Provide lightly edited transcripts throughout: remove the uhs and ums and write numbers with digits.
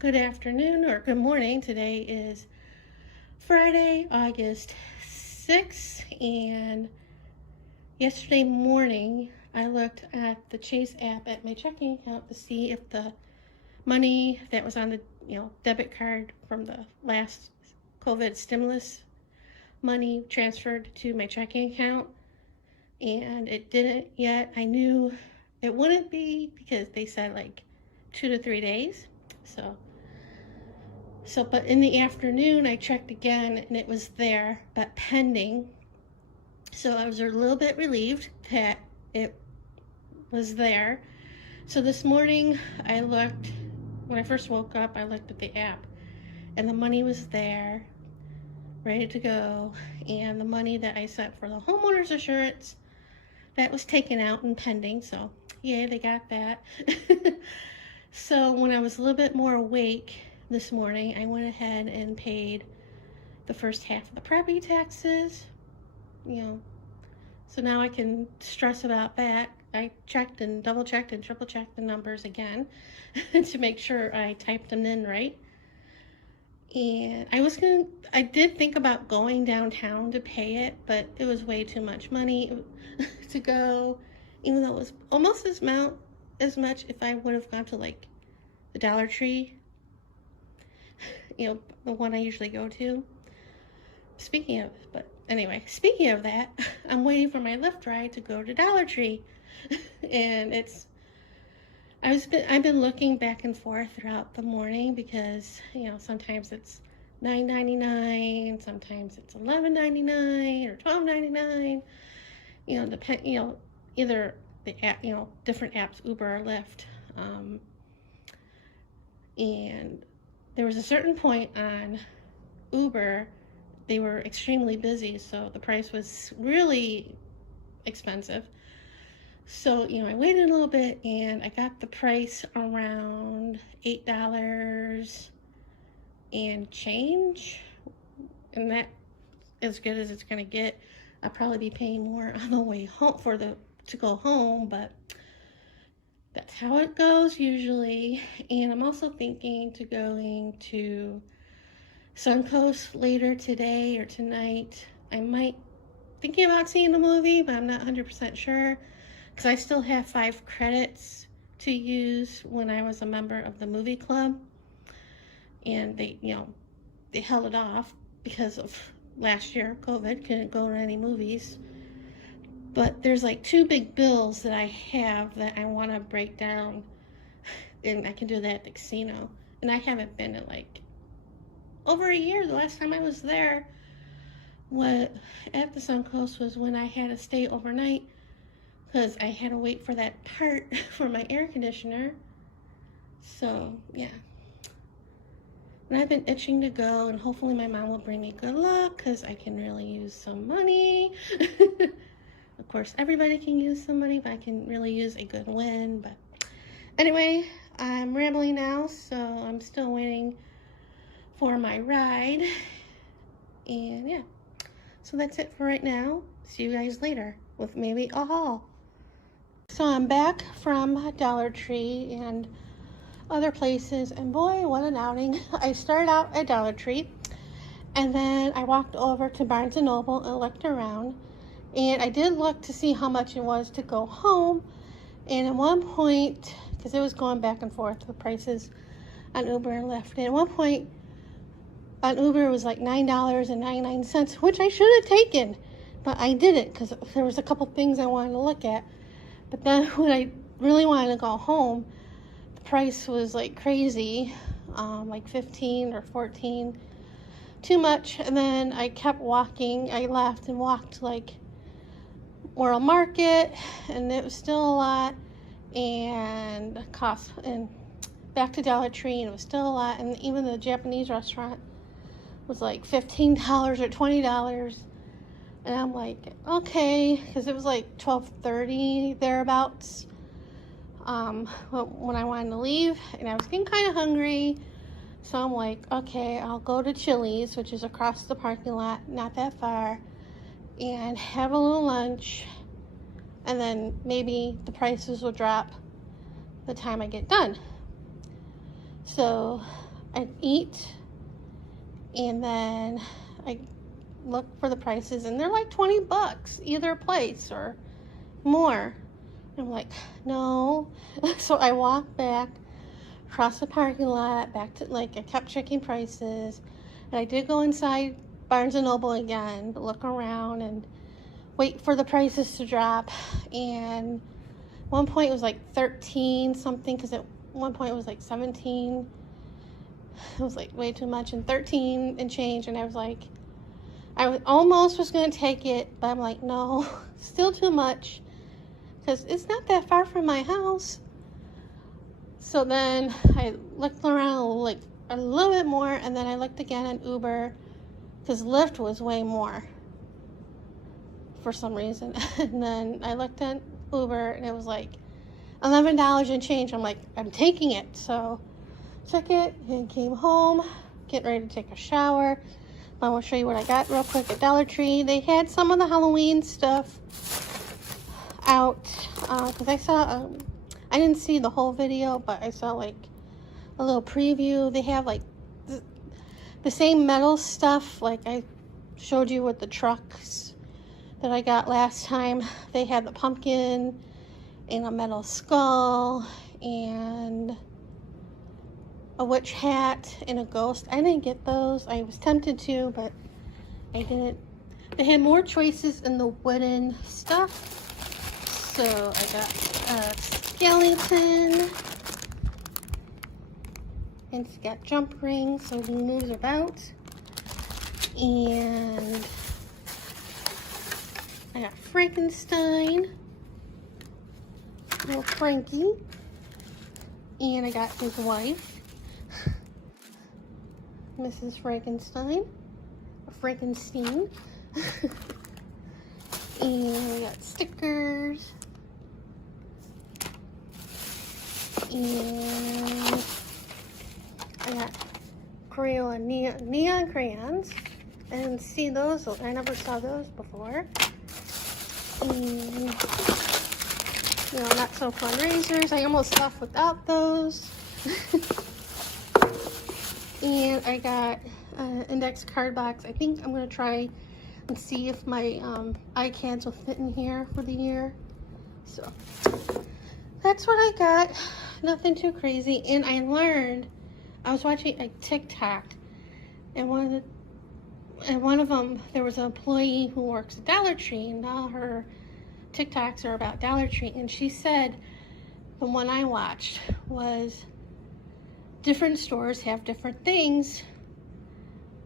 Good afternoon or good morning. Today is Friday, August 6th, and yesterday morning I looked at the Chase app at my checking account to see if the money that was on the debit card from the last COVID stimulus money transferred to my checking account, and it didn't yet. I knew it wouldn't be because they said like 2 to 3 days. But in the afternoon, I checked again and it was there, but pending. So I was a little bit relieved that it was there. So this morning, when I first woke up, I looked at the app and the money was there, ready to go. And the money that I sent for the homeowner's insurance, that was taken out and pending. So, yeah, they got that. So when I was a little bit more awake this morning, I went ahead and paid the first half of the property taxes, so now I can stress about that. I checked and double checked and triple checked the numbers again to make sure I typed them in right. And I did think about going downtown to pay it, but it was way too much money to go, even though it was almost as much if I would have gone to like the Dollar Tree, the one I usually go to. Speaking of that, I'm waiting for my Lyft ride to go to Dollar Tree. And I've been looking back and forth throughout the morning because, sometimes it's $9.99, sometimes it's $11.99 or $12.99. Either the app, different apps, Uber or Lyft. And there was a certain point on Uber, they were extremely busy, so the price was really expensive. So, I waited a little bit and I got the price around $8 and change. And that as good as it's going to get. I'll probably be paying more on the way home to go home, but that's how it goes usually. And I'm also thinking to going to Suncoast later today or tonight. Thinking about seeing the movie, but I'm not 100% sure because I still have 5 credits to use when I was a member of the movie club, and they held it off because of last year COVID, couldn't go to any movies. But there's like 2 big bills that I have that I want to break down, and I can do that at the casino. And I haven't been in like over a year. The last time I was there at the Suncoast was when I had to stay overnight because I had to wait for that part for my air conditioner. So yeah, and I've been itching to go, and hopefully my mom will bring me good luck because I can really use some money. Of course, everybody can use some money, but I can really use a good win. But anyway, I'm rambling now, so I'm still waiting for my ride. And yeah, so that's it for right now. See you guys later with maybe a haul. So I'm back from Dollar Tree and other places, and boy, what an outing. I started out at Dollar Tree, and then I walked over to Barnes & Noble and looked around, and I did look to see how much it was to go home. And at one point, because it was going back and forth, the prices on Uber and Lyft, and at one point on Uber it was like $9.99, which I should have taken, but I didn't because there was a couple things I wanted to look at. But then when I really wanted to go home, the price was like crazy, like 15 or 14, too much. And then I kept walking. I left and walked like World Market, and it was still a lot, and back to Dollar Tree, and it was still a lot. And even the Japanese restaurant was like $15 or $20. And I'm like, okay, because it was like 12:30 thereabouts when I wanted to leave, and I was getting kind of hungry. So I'm like, okay, I'll go to Chili's, which is across the parking lot, not that far, and have a little lunch, and then maybe the prices will drop the time I get done. So I'd eat, and then I look for the prices, and they're like 20 bucks either place or more. I'm like, no. So I walked back across the parking lot back to, like, I kept checking prices, and I did go inside Barnes and Noble again, look around and wait for the prices to drop. And one point it was like 13 something, because at one point it was like 17. It was like way too much, and 13 and change, and I was like, almost was going to take it, but I'm like, no, still too much, because it's not that far from my house. So then I looked around like a little bit more, and then I looked again on Uber, because Lyft was way more for some reason. And then I looked at Uber, and it was like $11 and change. I'm like, I'm taking it. So took it and came home, getting ready to take a shower. I will show you what I got real quick at Dollar Tree. They had some of the Halloween stuff out, because I saw, I didn't see the whole video, but I saw like a little preview. They have like the same metal stuff like I showed you with the trucks that I got last time. They had the pumpkin and a metal skull and a witch hat and a ghost. I didn't get those. I was tempted to, but I didn't. They had more choices in the wooden stuff. So I got a skeleton, and it's got jump rings so he moves about. And I got Frankenstein, little Frankie, and I got his wife, Mrs. Frankenstein, Frankenstein. And we got stickers, and I got crayon neon crayons. I didn't see those. I never saw those before. And, not so fun razors. I almost left without those. And I got an index card box. I think I'm going to try and see if my iCads will fit in here for the year. So that's what I got. Nothing too crazy. And I learned, I was watching a TikTok, and one of them, there was an employee who works at Dollar Tree, and all her TikToks are about Dollar Tree, and she said the one I watched was different stores have different things.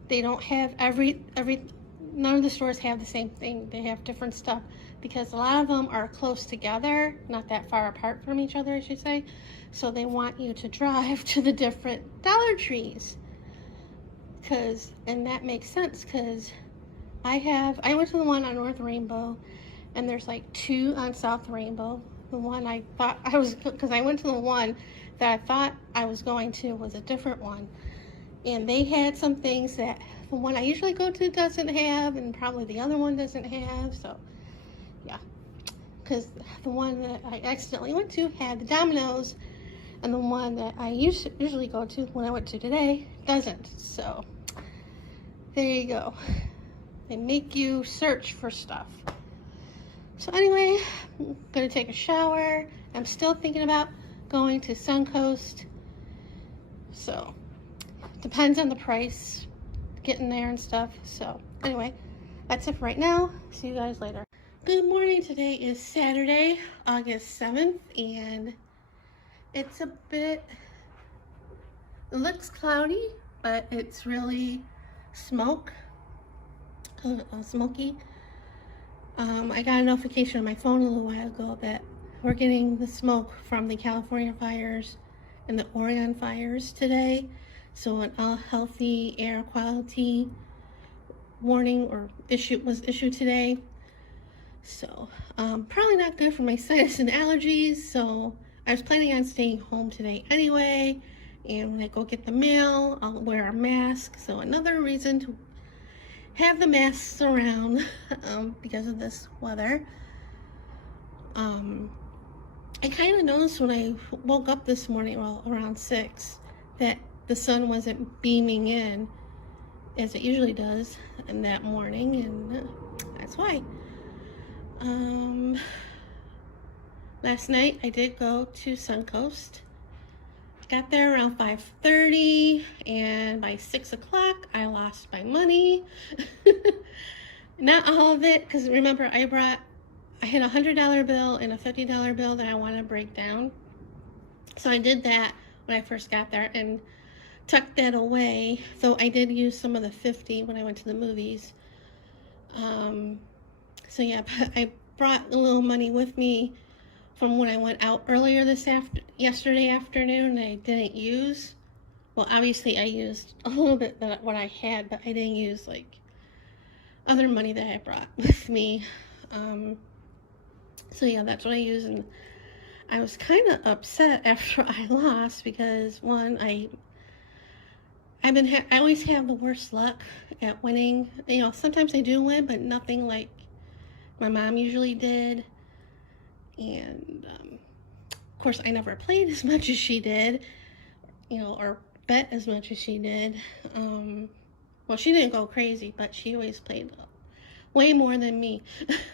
They don't have none of the stores have the same thing. They have different stuff because a lot of them are close together, not that far apart from each other, I should say. So they want you to drive to the different Dollar Trees. And that makes sense, because I went to the one on North Rainbow, and there's like 2 on South Rainbow. The one I thought because I went to the one that I thought I was going to was a different one. And they had some things that the one I usually go to doesn't have, and probably the other one doesn't have. So yeah, because the one that I accidentally went to had the Domino's, and the one that I usually go to when I went to today doesn't. So there you go. They make you search for stuff. So anyway, I'm gonna take a shower. I'm still thinking about going to Suncoast. So depends on the price, getting there and stuff. So anyway, that's it for right now. See you guys later. Good morning. Today is Saturday, August 7th, and it's it looks cloudy, but it's really smoky. I got a notification on my phone a little while ago that we're getting the smoke from the California fires and the Oregon fires today. So an all healthy air quality warning or was issued today. So probably not good for my sinus and allergies. So I was planning on staying home today anyway. And when I go get the mail, I'll wear a mask. So another reason to have the masks around because of this weather. I kind of noticed when I woke up this morning, well, around 6, that the sun wasn't beaming in as it usually does in that morning, and that's why. Last night I did go to Suncoast. Got there around 5:30, and by 6 o'clock I lost my money. Not all of it, because remember I had a $100 bill and a $50 bill that I want to break down. So I did that when I first got there and tucked that away. Though I did use some of the 50 when I went to the movies. So yeah, I brought a little money with me from when I went out earlier yesterday afternoon and I didn't use. Well, obviously I used a little bit of what I had, but I didn't use like other money that I brought with me. So yeah, that's what I used, and I was kind of upset after I lost because one, I always have the worst luck at winning. You know, sometimes I do win, but nothing like my mom usually did. And of course, I never played as much as she did, you know, or bet as much as she did. Well, she didn't go crazy, but she always played way more than me.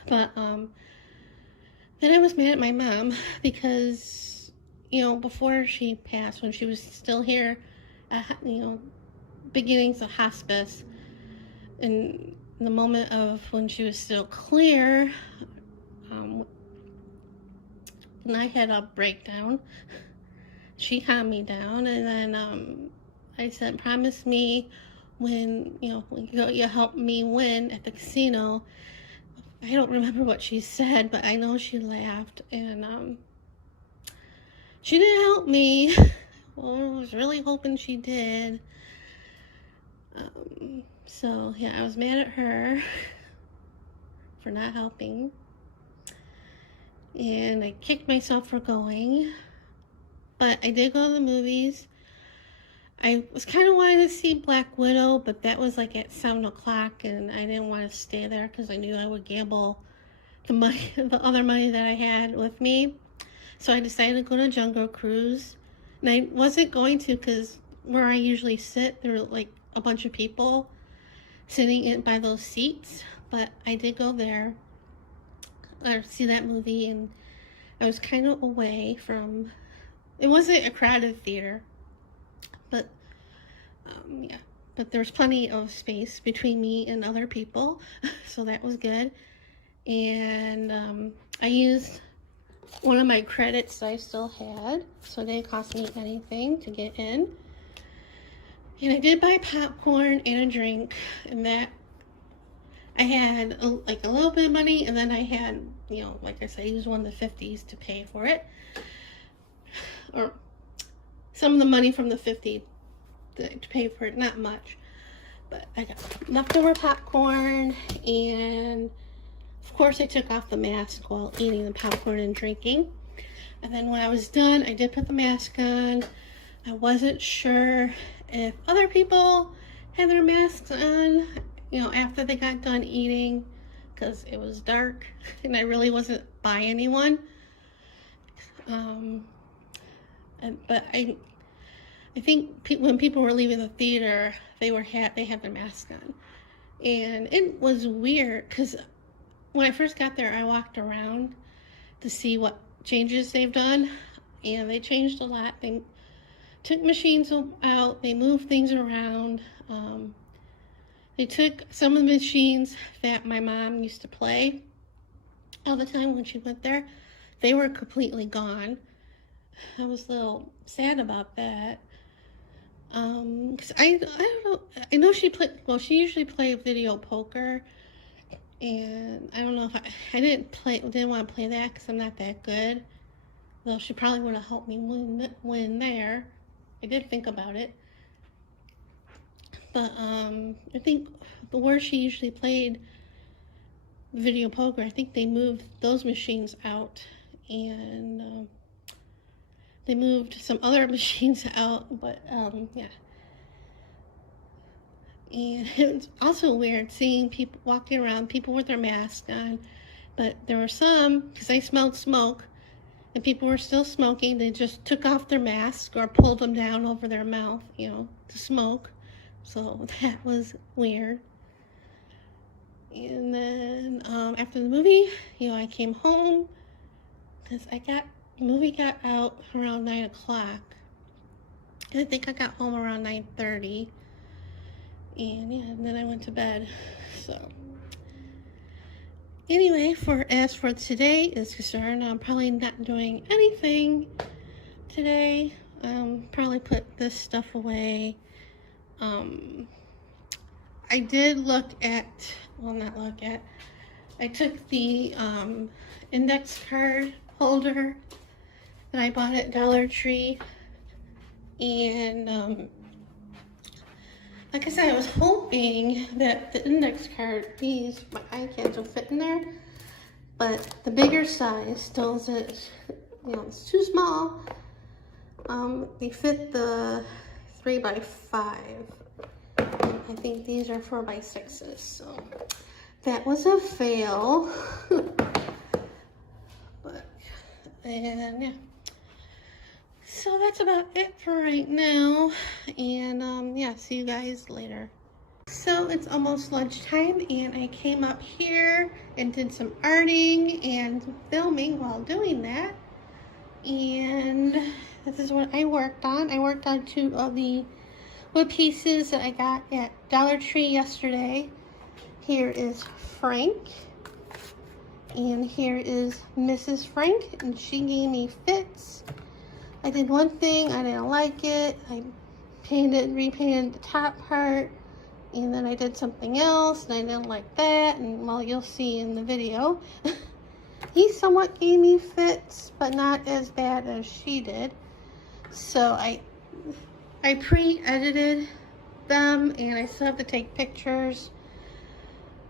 But then I was mad at my mom because, you know, before she passed, when she was still here, you know, beginnings of hospice, and the moment of when she was still clear, when I had a breakdown, she calmed me down, and then I said, promise me when you help me win at the casino. I don't remember what she said, but I know she laughed, and she didn't help me. Well, I was really hoping she did. So yeah, I was mad at her for not helping, and I kicked myself for going. But I did go to the movies. I was kind of wanting to see Black Widow, but that was like at 7 o'clock, and I didn't want to stay there because I knew I would gamble the money, the other money that I had with me. So I decided to go to Jungle Cruise. And I wasn't going to because where I usually sit, there were like a bunch of people sitting in by those seats. But I did go there or see that movie, and I was kind of away from. It wasn't a crowded theater, but yeah. But there was plenty of space between me and other people, so that was good. And I used one of my credits I still had, so it didn't cost me anything to get in. And I did buy popcorn and a drink, and that I had like a little bit of money, and then I had, you know, like I said, I used one of the 50s to pay for it, or some of the money from the 50 to pay for it, not much. But I got leftover popcorn, and of course I took off the mask while eating the popcorn and drinking. And then when I was done, I did put the mask on. I wasn't sure if other people had their masks on, you know, after they got done eating, because it was dark and I really wasn't by anyone. But I think when people were leaving the theater, they had their mask on, and it was weird because when I first got there, I walked around to see what changes they've done, and they changed a lot. They took machines out, they moved things around. They took some of the machines that my mom used to play all the time when she went there. They were completely gone. I was a little sad about that. Cause I don't know. I know she usually played video poker, and I don't know if I didn't want to play that because I'm not that good. Though she probably would have helped me win there. I did think about it, but I think where she usually played video poker, I think they moved those machines out, and they moved some other machines out, but yeah. And it's also weird seeing people walking around, people with their masks on, but there were some, because I smelled smoke, and people were still smoking. They just took off their mask or pulled them down over their mouth, you know, to smoke. So that was weird. And then after the movie, you know, I came home because the movie got out around 9 o'clock. And I think I got home around 9:30. And yeah, and then I went to bed. So anyway, as for today is concerned, I'm probably not doing anything today. Probably put this stuff away. I did look at, well, not look at, I took the index card holder that I bought at Dollar Tree, and like I said, I was hoping that the index card, my iCads will fit in there, but the bigger size still isn't, you know, it's too small. They fit the 3x5. I think these are 4x6s, so that was a fail. But, and yeah. So that's about it for right now, and yeah, see you guys later. So it's almost lunchtime, and I came up here and did some arting and filming while doing that, and this is what I worked on. I worked on 2 of the wood pieces that I got at Dollar Tree yesterday. Here is Frank, and here is Mrs. Frank, and she gave me fits. I did one thing, I didn't like it. I repainted the top part, and then I did something else, and I didn't like that, and well, you'll see in the video. He somewhat gave me fits, but not as bad as she did. So I pre-edited them, and I still have to take pictures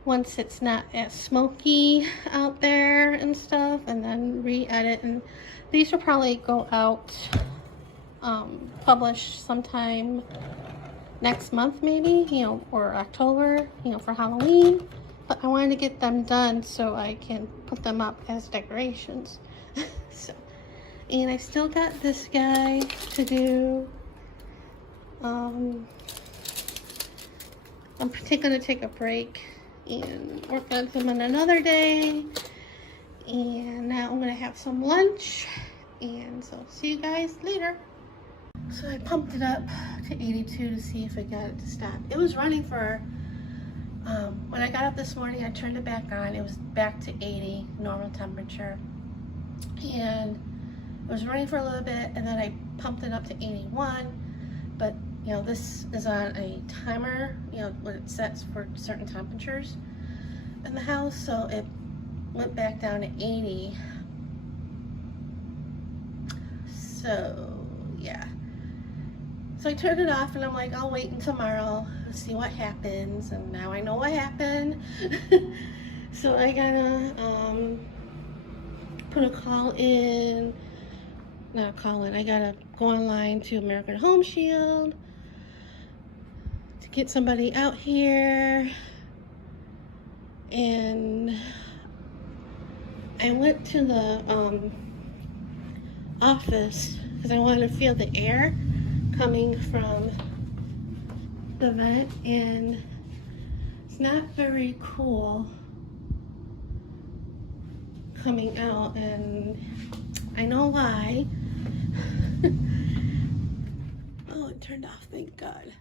once it's not as smoky out there and stuff, and then re-edit, and these will probably go out, published sometime next month maybe, you know, or October, you know, for Halloween. But I wanted to get them done so I can put them up as decorations. So, and I still got this guy to do. I'm gonna take a break and work on them on another day. And now I'm gonna have some lunch, and so see you guys later. So I pumped it up to 82 to see if it got it to stop. It was running for, when I got up this morning, I turned it back on. It was back to 80 normal temperature, and it was running for a little bit, and then I pumped it up to 81. But you know, this is on a timer, you know, when it sets for certain temperatures in the house, so it went back down to 80. So yeah, so I turned it off, and I'm like, I'll wait until tomorrow to see what happens. And now I know what happened. So I gotta put a call in, not call in, I gotta go online to American Home Shield to get somebody out here. And I went to the office because I wanted to feel the air coming from the vent, and it's not very cool coming out, and I know why. Oh, it turned off, thank God.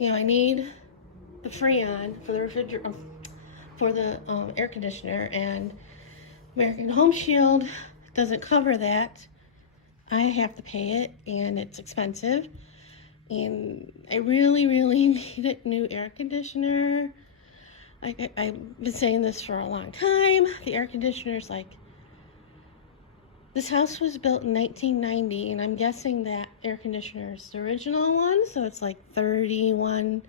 You know, I need the Freon for the refrigerator, for the air conditioner, and American Home Shield doesn't cover that. I have to pay it, and it's expensive, and I really need a new air conditioner. Like I've been saying this for a long time. The air conditioner's like, this house was built in 1990, and I'm guessing that air conditioner is the original one, so it's like 31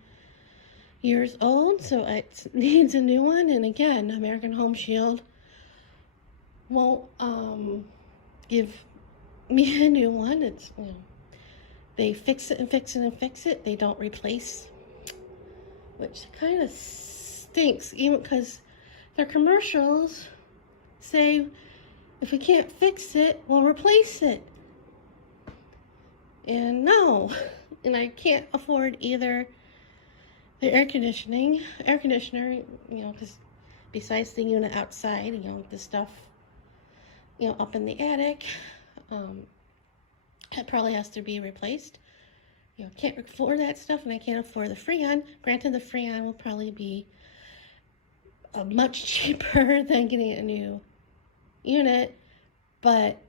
years old, so it needs a new one. And again, American Home Shield won't give me a new one. It's, you know, they fix it and fix it and fix it. They don't replace, which kind of stinks, even because their commercials say, if we can't fix it, we'll replace it. And no, and I can't afford either the air conditioner, you know, because besides the unit outside, you know, the stuff, you know, up in the attic, it probably has to be replaced. You know, can't afford that stuff, and I can't afford the Freon. Granted, the Freon will probably be much cheaper than getting a new unit, but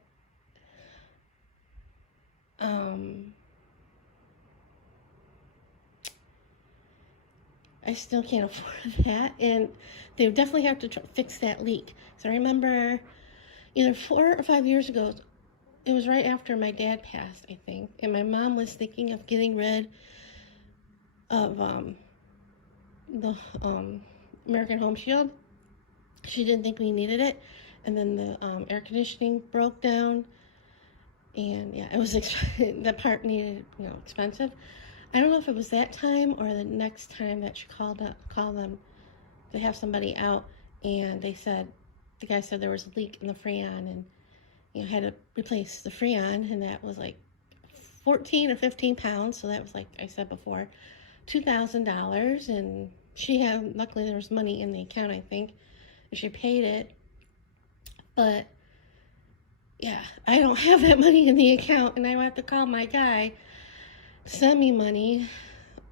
I still can't afford that, and they definitely have to fix that leak. So I remember either 4 or 5 years ago, it was right after my dad passed, I think, and my mom was thinking of getting rid of the American Home Shield. She didn't think we needed it, and then the air conditioning broke down, and yeah, it was the part needed, you know, expensive. I don't know if it was that time or the next time that she called them to have somebody out, and the guy said there was a leak in the Freon, and you know, had to replace the Freon, and that was like 14 or 15 pounds. So that was, like I said before, $2,000, and luckily there was money in the account, I think, and she paid it. But yeah, I don't have that money in the account, and I have to call my guy to send me money,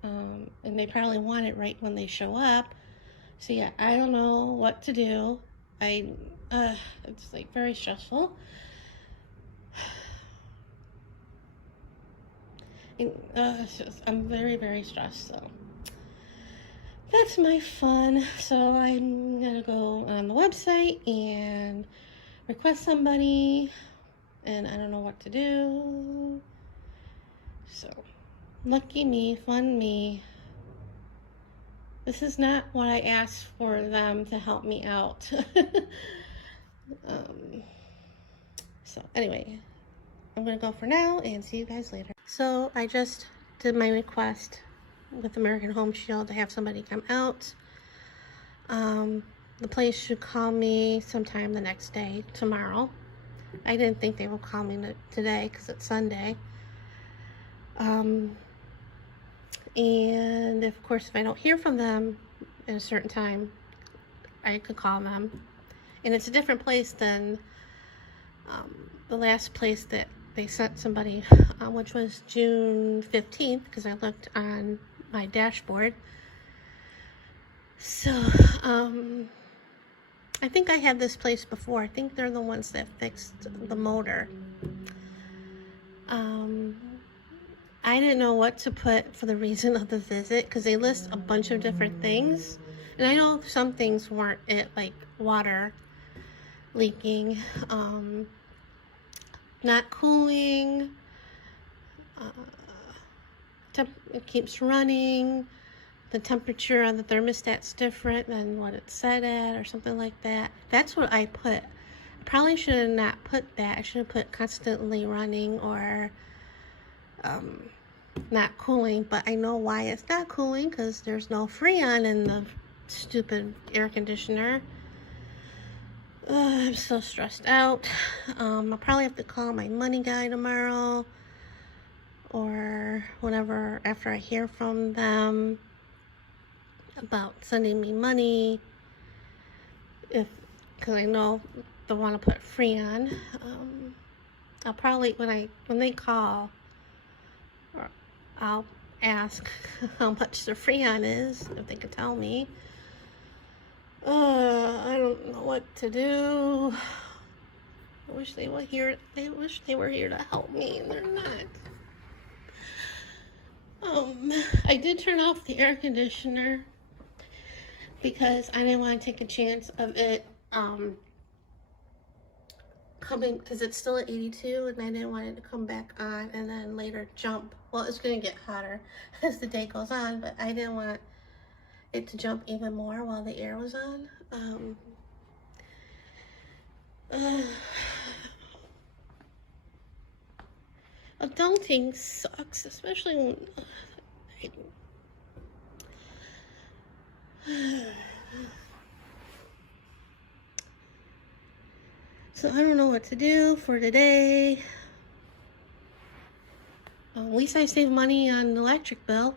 and they probably want it right when they show up. So yeah, I don't know what to do. It's like very stressful. And, I'm very, very stressed, so that's my fun. So I'm gonna go on the website and request somebody, and I don't know what to do. So lucky me, fun me. This is not what I asked for them to help me out. So anyway, I'm gonna go for now and see you guys later. So I just did my request with American Home Shield to have somebody come out. The place should call me sometime the next day, tomorrow. I didn't think they would call me today because it's Sunday. And of course, if I don't hear from them at a certain time, I could call them. And it's a different place than the last place that they sent somebody, which was June 15th, because I looked on my dashboard. So, I think I had this place before. I think they're the ones that fixed the motor. I didn't know what to put for the reason of the visit, because they list a bunch of different things. And I know some things weren't it, like water leaking, not cooling, it keeps running, the temperature on the thermostat's different than what it said at, or something like that. That's what I put. I probably should have not put that. I should have put constantly running or not cooling, but I know why it's not cooling, because there's no Freon in the stupid air conditioner. I'm so stressed out. I'll probably have to call my money guy tomorrow or whenever after I hear from them about sending me money, because I know they want to put Freon. I'll probably when they call, I'll ask how much the Freon is, if they could tell me. I don't know what to do. I wish they were here. They wish they were here to help me, and they're not. I did turn off the air conditioner because I didn't want to take a chance of it coming, because it's still at 82, and I didn't want it to come back on and then later jump. Well, it's going to get hotter as the day goes on, but I didn't want it to jump even more while the air was on. Adulting sucks, especially when So I don't know what to do for today. At least I saved money on the electric bill.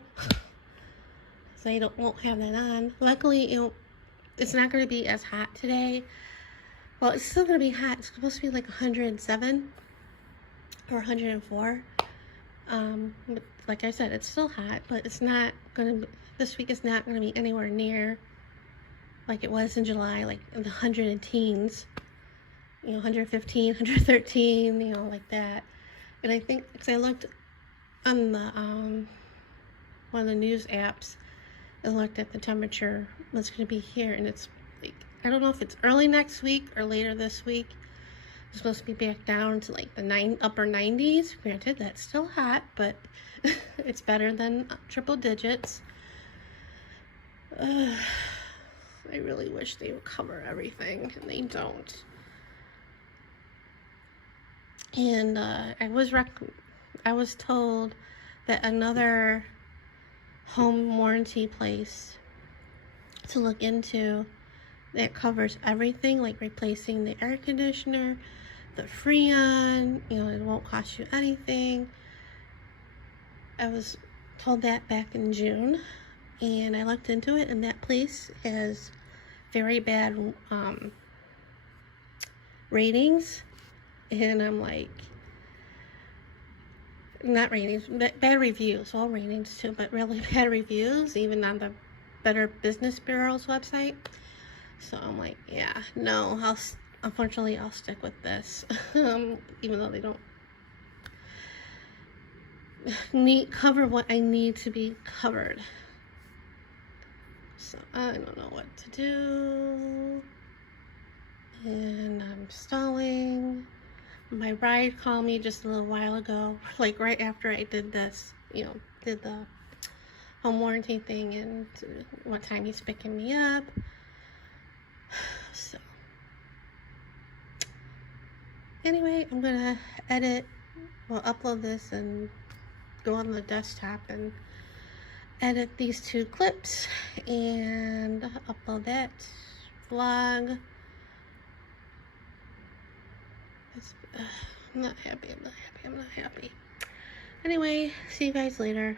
So I won't have that on. Luckily, it's not going to be as hot today. Well, it's still going to be hot. It's supposed to be like 107 or 104. But like I said, it's still hot, but it's not going to, this week is not going to be anywhere near like it was in July, like in the 100 and teens. 115, 113, like that. And I think, because I looked on the, one of the news apps, and looked at the temperature that's going to be here, and it's like, I don't know if it's early next week or later this week. It's supposed to be back down to like the upper 90s. Granted, that's still hot, but it's better than triple digits. I really wish they would cover everything, and they don't. And I was told that another home warranty place to look into that covers everything, like replacing the air conditioner, the Freon, it won't cost you anything. I was told that back in June, and I looked into it, and that place has very bad ratings. And I'm like, not ratings, bad reviews, all ratings too, but really bad reviews, even on the Better Business Bureau's website. So I'm like, yeah, no, unfortunately, I'll stick with this, even though they don't cover what I need to be covered. So I don't know what to do, and I'm stalling. My ride called me just a little while ago, like right after I did this, did the home warranty thing, and what time he's picking me up. So anyway, I'm gonna upload this and go on the desktop and edit these 2 clips and upload that vlog. I'm not happy. Anyway, see you guys later.